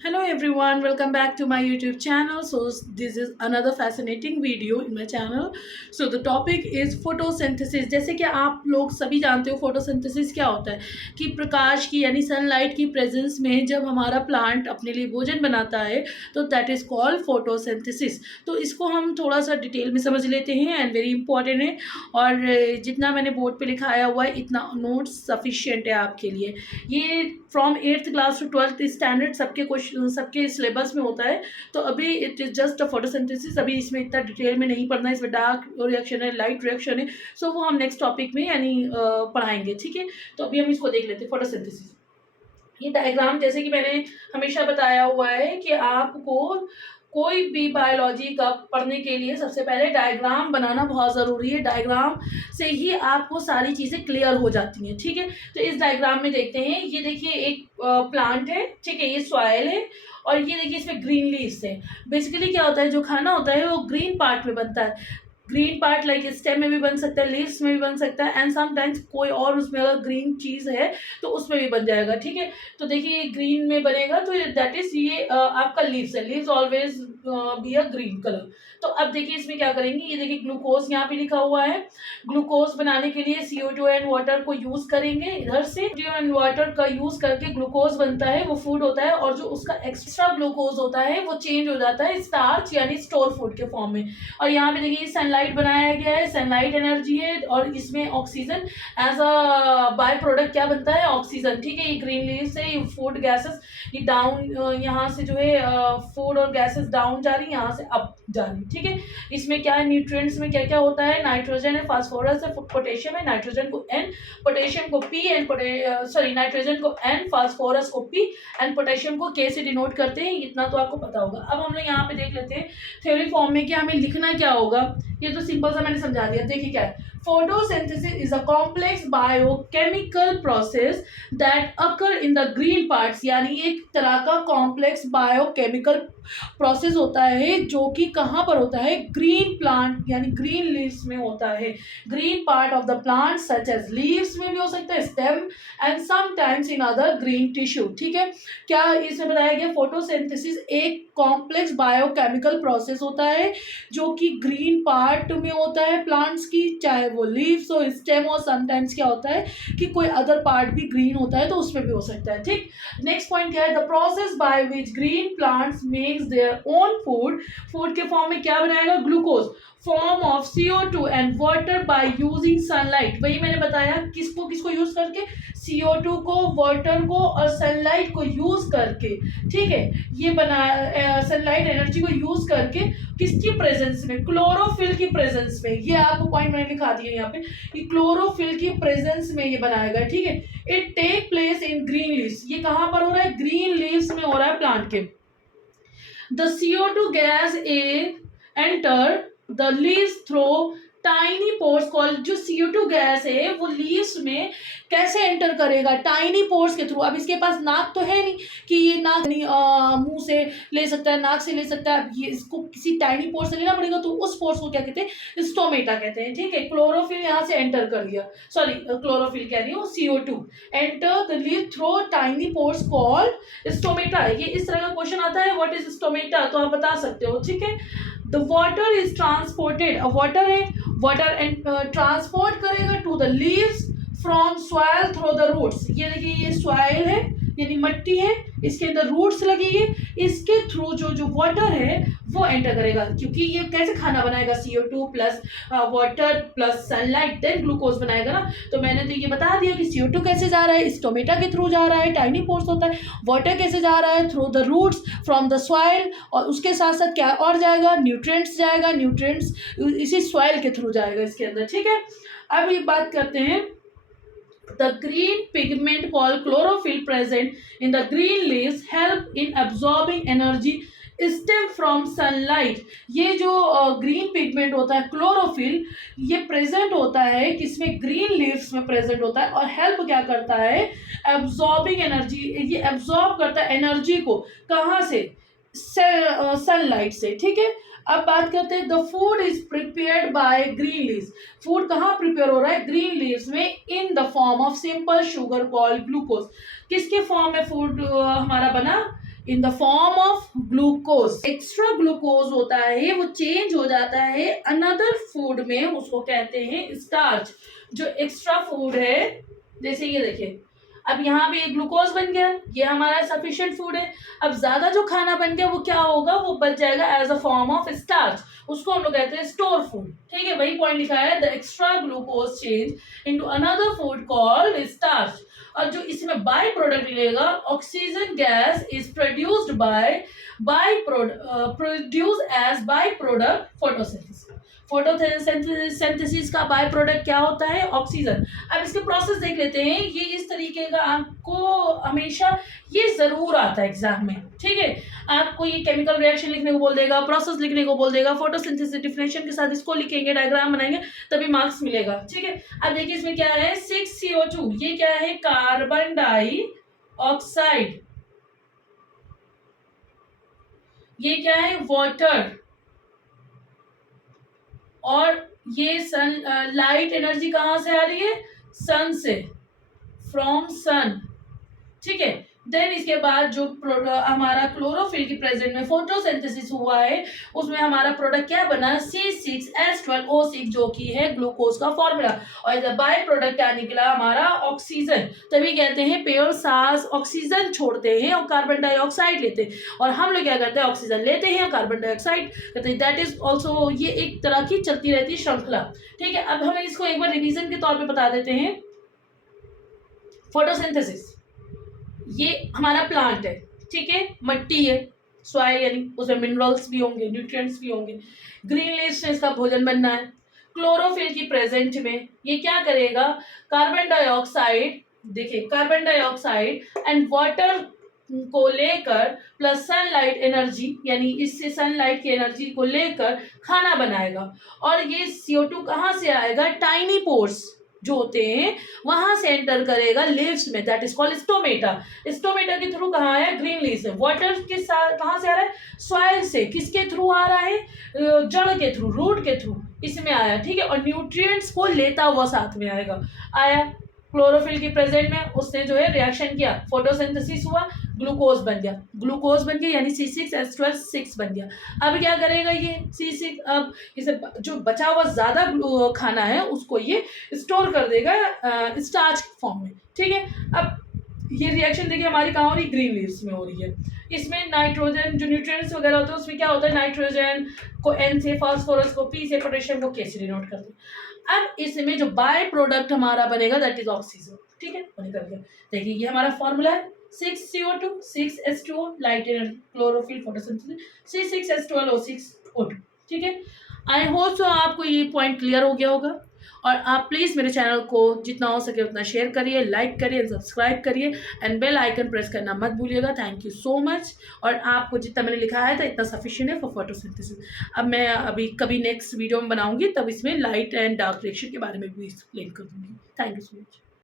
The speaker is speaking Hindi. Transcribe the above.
Hello everyone, welcome back to my YouTube channel. So this is another fascinating video in my channel. So the topic is photosynthesis. जैसे कि आप लोग सभी जानते हो photosynthesis क्या होता है कि प्रकाश की यानी सनलाइट की प्रेजेंस में जब हमारा प्लांट अपने लिए भोजन बनाता है तो दैट इज़ कॉल्ड फोटोसिंथेसिस। तो इसको हम थोड़ा सा डिटेल में समझ लेते हैं एंड वेरी इंपॉर्टेंट है। और जितना मैंने बोर्ड पे लिखाया हुआ है इतना नोट्स सफिशिएंट है आपके लिए। ये from 8th class to 12th standard सबके क्वेश्चन सबके सिलेबस में होता है। तो अभी it is just a photosynthesis, अभी इसमें इतना डिटेल में नहीं पढ़ना है। इसमें डार्क रिएक्शन है, लाइट रिएक्शन है, सो वो हम नेक्स्ट टॉपिक में यानी पढ़ाएंगे, ठीक है। तो अभी हम इसको देख लेते हैं फोटोसिंथेसिस। ये डायग्राम जैसे कि मैंने हमेशा बताया हुआ है कि आपको कोई भी बायोलॉजी का पढ़ने के लिए सबसे पहले डायग्राम बनाना बहुत ज़रूरी है। डायग्राम से ही आपको सारी चीज़ें क्लियर हो जाती हैं, ठीक है। तो इस डायग्राम में देखते हैं, ये देखिए एक प्लांट है, ठीक है, ये सॉइल है और ये देखिए इसमें ग्रीन लीव्स है। बेसिकली क्या होता है, जो खाना होता है वो ग्रीन पार्ट में बनता है। ग्रीन पार्ट लाइक स्टेम में भी बन सकता है, लीव्स में भी बन सकता है एंड समटाइम्स कोई और उसमें अगर ग्रीन चीज़ है तो उसमें भी बन जाएगा, ठीक है। तो देखिए ग्रीन में बनेगा तो दैट इज ये आपका लीव्स है। Leaves always be a green colour. तो अब देखिए इसमें क्या करेंगे, ये देखिए ग्लूकोज यहाँ पे लिखा हुआ है। ग्लूकोज बनाने के लिए CO2 एंड वाटर को यूज करेंगे। इधर से CO2 एंड वाटर का यूज करके ग्लूकोज बनता है, वो फूड होता है। और जो उसका एक्स्ट्रा ग्लूकोज होता है वो चेंज हो जाता है स्टार्च यानी स्टोर फूड के फॉर्म में। और यहाँ पे देखिए सनलाइट बनाया गया है, सनलाइट एनर्जी है और इसमें oxygen as a by product क्या बनता है, ऑक्सीजन, ठीक है। ये ग्रीन लीव से फूड गैसेस ये डाउन, यहाँ से जो है फूड और गैसेस डाउन जा रही, यहाँ से अप जा रही, ठीक है। इसमें क्या है, न्यूट्रिएंट्स में क्या क्या होता है, नाइट्रोजन है, फास्फोरस है, पोटेशियम है। नाइट्रोजन को N, पोटेशियम को P एंड नाइट्रोजन को N, फास्फोरस को P एंड पोटेशियम को K से डिनोट करते हैं। इतना तो आपको पता होगा। अब हम लोग यहाँ पे देख लेते हैं थ्योरी फॉर्म में कि हमें लिखना क्या होगा। ये तो सिंपल सा मैंने समझा दिया। देखिए क्या है, photosynthesis is a complex biochemical process that occur in the green parts, यानी एक तरह का कॉम्प्लेक्स बायोकेमिकल प्रोसेस होता है जो कि कहाँ पर होता है, ग्रीन प्लांट यानी ग्रीन लीव्स में होता है। Green part of the plant such as leaves में भी हो सकता है, stem and sometimes in other green tissue, ठीक है। क्या इसमें बताया गया, फोटोसिंथेसिस एक कॉम्प्लेक्स बायोकेमिकल प्रोसेस होता है जो कि ग्रीन पार्ट में होता है प्लांट्स की, चाहे वो लीव्स हो, स्टेम हो, समटाइम्स क्या होता है कि कोई अदर पार्ट भी ग्रीन होता है तो उसमें भी हो सकता है, ठीक। नेक्स्ट पॉइंट क्या है, the process by which green plants makes their own food. Food के फॉर्म में क्या बनाएगा, glucose form of CO2 and water by using sunlight. वही मैंने बताया, किसको किसको यूज करके, CO2 को, वाटर को और सनलाइट को यूज करके, ठीक है। ये बना सनलाइट एनर्जी को यूज करके किसकी प्रेजेंस में, क्लोरोफिल की प्रेजेंस में। ये आपको पॉइंट मैंने लिखा दिया यहाँ पे कि क्लोरोफिल की प्रेजेंस में ये बनाएगा, ठीक है। It take place in green leaves. ये कहाँ पर हो रहा है, ग्रीन लीव्स में हो रहा है प्लांट के। The CO2 gas enter the leaves through tiny pores called. जो CO2 गैस है वो लीव्स में कैसे एंटर करेगा, टाइनी पोर्स के थ्रू। अब इसके पास नाक तो है नहीं कि ये नाक मुंह से ले सकता है, नाक से ले सकता है। अब ये इसको किसी टाइनी पोर्स से लेना पड़ेगा, तो उस पोर्स को क्या कहते हैं, स्टोमेटा कहते हैं, ठीक है। क्लोरोफिल यहाँ से एंटर कर दिया, सॉरी क्लोरोफिल कह रही हूँ, CO2 enter the leave through tiny pores called stomata. ये इस तरह का क्वेश्चन आता है, व्हाट इज स्टोमेटा, तो आप बता सकते हो, ठीक है। द वाटर इज ट्रांसपोर्टेड, अब वाटर है, वाटर एंड ट्रांसपोर्ट करेगा to the leaves from soil through the roots. ये देखिए ये सॉइल है यानी मट्टी है, इसके अंदर रूट्स लगी है, इसके थ्रू जो जो वाटर है वो एंटर करेगा। क्योंकि ये कैसे खाना बनाएगा, CO2 plus water plus sunlight then glucose बनाएगा ना। तो मैंने तो ये बता दिया कि CO2 कैसे जा रहा है, स्टोमेटा के थ्रू जा रहा है, टाइनी पोर्स होता है। वाटर कैसे जा रहा है, through the roots from the soil, और उसके साथ साथ क्या और जाएगा, न्यूट्रिएंट्स जाएगा, न्यूट्रिएंट्स इसी सॉइल के थ्रू जाएगा इसके अंदर, ठीक है। अब ये बात करते हैं, the green pigment called chlorophyll present in the green leaves help in absorbing energy stem from sunlight। ये जो ग्रीन पिगमेंट होता है क्लोरोफिल, ये प्रेजेंट होता है किसमें, ग्रीन लीव्स में प्रेजेंट होता है और हेल्प क्या करता है, एब्जॉर्बिंग एनर्जी। ये एब्जॉर्ब करता है एनर्जी को, कहाँ से, सनलाइट से, ठीक है। अब बात करते हैं, the food is prepared by green leaves. Food कहाँ प्रिपेयर हो रहा है, ग्रीन लीव्स में, in the form of simple sugar called glucose. किसके फॉर्म में फूड हमारा बना, in the form of glucose. Extra glucose होता है वो चेंज हो जाता है अनदर फूड में, उसको कहते हैं स्टार्च। जो एक्स्ट्रा फूड है, जैसे ये देखिए, अब यहाँ पे ग्लूकोज बन गया, ये हमारा सफिशिएंट फूड है। अब ज्यादा जो खाना बन गया वो क्या होगा, वो बच जाएगा as a form of starch, उसको हम लोग कहते हैं स्टोर फूड। ठीक है, वही पॉइंट लिखा है, the extra glucose change into another food called starch. और जो इसमें बाय प्रोडक्ट मिलेगा, oxygen gas is produced produce as by product photosynthesis. Photosynthesis का बाय प्रोडक्ट क्या होता है, ऑक्सीजन। अब इसके प्रोसेस देख लेते हैं, ये इस तरीके का आपको हमेशा ये जरूर आता है एग्जाम में। ठीक है, आपको ये केमिकल रिएक्शन लिखने को बोल देगा, प्रोसेस लिखने को बोल देगा, फोटोसिंथेसिस डिफिनेशन के साथ इसको लिखेंगे, डायग्राम बनाएंगे, तभी मार्क्स मिलेगा। ठीक है, अब देखिए इसमें क्या है, 6CO2, ये क्या है, कार्बन डाइऑक्साइड। ये क्या है, वाटर। और ये सन, लाइट एनर्जी कहाँ से आ रही है, सन से, फ्रॉम सन। ठीक है, देन इसके बाद जो हमारा क्लोरोफिल की प्रेजेंट में फोटोसिंथेसिस हुआ है, उसमें हमारा प्रोडक्ट क्या बना, C6H12O6, जो कि है ग्लूकोज का फॉर्मूला। और एज अ बाय प्रोडक्ट क्या निकला, हमारा ऑक्सीजन। तभी कहते हैं पेड़ सांस ऑक्सीजन छोड़ते हैं और कार्बन डाइऑक्साइड लेते हैं, और हम लोग क्या करते हैं, ऑक्सीजन लेते हैं और कार्बन डाइऑक्साइड करते हैं। दैट इज ऑल्सो, ये एक तरह की चलती रहती है श्रृंखला। ठीक है, अब हम इसको एक बार रिविजन के तौर पर बता देते हैं। फोटोसिंथेसिस ये हमारा प्लांट है, ठीक है, मट्टी है, सॉइल, यानी उसमें मिनरल्स भी होंगे, न्यूट्रिएंट्स भी होंगे। ग्रीन लीव्स से इसका भोजन बनना है। क्लोरोफिल की प्रेजेंट में ये क्या करेगा, कार्बन डाइऑक्साइड, देखिए कार्बन डाइऑक्साइड एंड वाटर को लेकर प्लस सनलाइट एनर्जी, यानी इससे सनलाइट की एनर्जी को लेकर खाना बनाएगा। और ये CO2 कहाँ से आएगा, टाइनी पोर्स जो होते हैं वहां से एंटर करेगा लीव्स में, that is called stomata. Stomata के थ्रू कहाँ है, ग्रीन लीव्स है। वाटर के साथ कहाँ से आ रहा है, सॉइल से। किसके थ्रू आ रहा है, जड़ के थ्रू, रूट के थ्रू इसमें आया। ठीक है, और न्यूट्रिएंट्स को लेता हुआ साथ में आएगा, आया। क्लोरोफिल की प्रेजेंट में उसने जो है रिएक्शन किया, फोटोसिंथेसिस हुआ, ग्लूकोज बन गया, ग्लूकोज बन गया, यानी C6H12 बन गया। अब क्या करेगा ये C6, अब इसे जो बचा हुआ ज्यादा खाना है उसको ये स्टोर कर देगा स्टार्च फॉर्म में। ठीक है, अब ये रिएक्शन देखिए हमारी कहाँ हो रही है, ग्रीन लीव्स में हो रही है। इसमें नाइट्रोजन जो न्यूट्रिएंट्स वगैरह होते हैं उसमें क्या होता है, नाइट्रोजन को N से, फास्फोरस को P से, पोटेशियम को K से डिनोट करते हैं। अब इसमें जो बाय प्रोडक्ट हमारा बनेगा दैट इज ऑक्सीजन। ठीक है, वो निकल गया। देखिए ये हमारा फॉर्मूला है, 6CO2, 6H2O, light energy, chlorophyll, photosynthesis, C6H12O6O2। ठीक है, आई होप सो आपको ये पॉइंट क्लियर हो गया होगा। और आप प्लीज़ मेरे चैनल को जितना हो सके उतना शेयर करिए, लाइक करिए, सब्सक्राइब करिए एंड बेल आइकन प्रेस करना मत भूलिएगा। Thank you so much. और आपको जितना मैंने लिखा है था इतना सफिशिएंट है फॉर फोटोसिंथेसिस। अब मैं अभी कभी नेक्स्ट वीडियो में बनाऊंगी, तब इसमें लाइट एंड डार्क रिएक्शन के बारे में भी एक्सप्लेन करूँगी। Thank you so much.